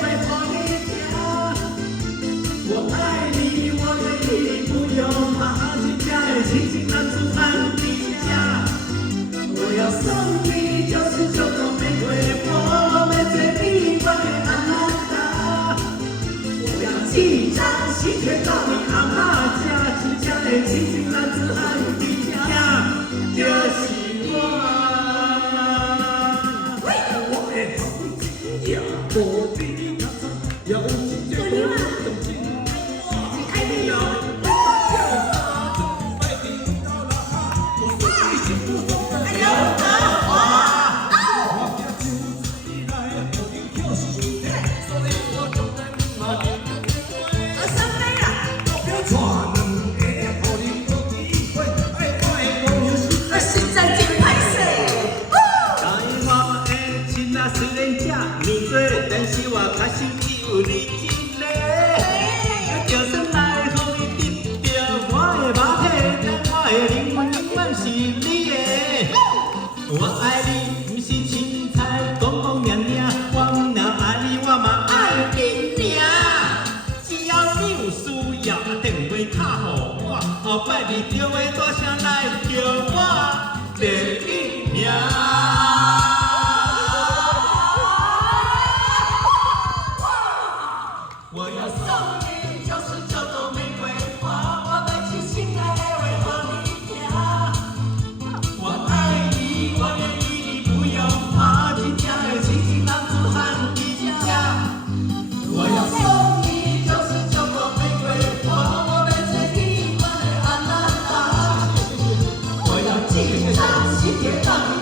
会和你讲。我爱你，我愿意，不用怕，亲家的亲亲男子汉的家。我要送你就是秋冬玫瑰花，我们最迷幻的阿曼达。我要寄张喜帖到你阿妈家，亲家的亲亲男子汉的家，就是我。我的好呀，我比你更长，有情就不动情，爱你哟。但是我确实只有你一个，就算来予你得到我的肉体，但我的灵魂永远是你的。我爱你，不是凊彩讲讲命命，我不但爱你，我嘛爱你命。只要你有需要，电话打予我，后摆你着会大声来叫我第一名。我要送你就是秋冬玫瑰花，我们轻轻地会和你讲。我爱你，我愿意，不用怕，亲家的亲亲男子汉的家。我要送你就是秋冬玫瑰花，我们最喜欢的阿曼达。我要寄张喜帖到你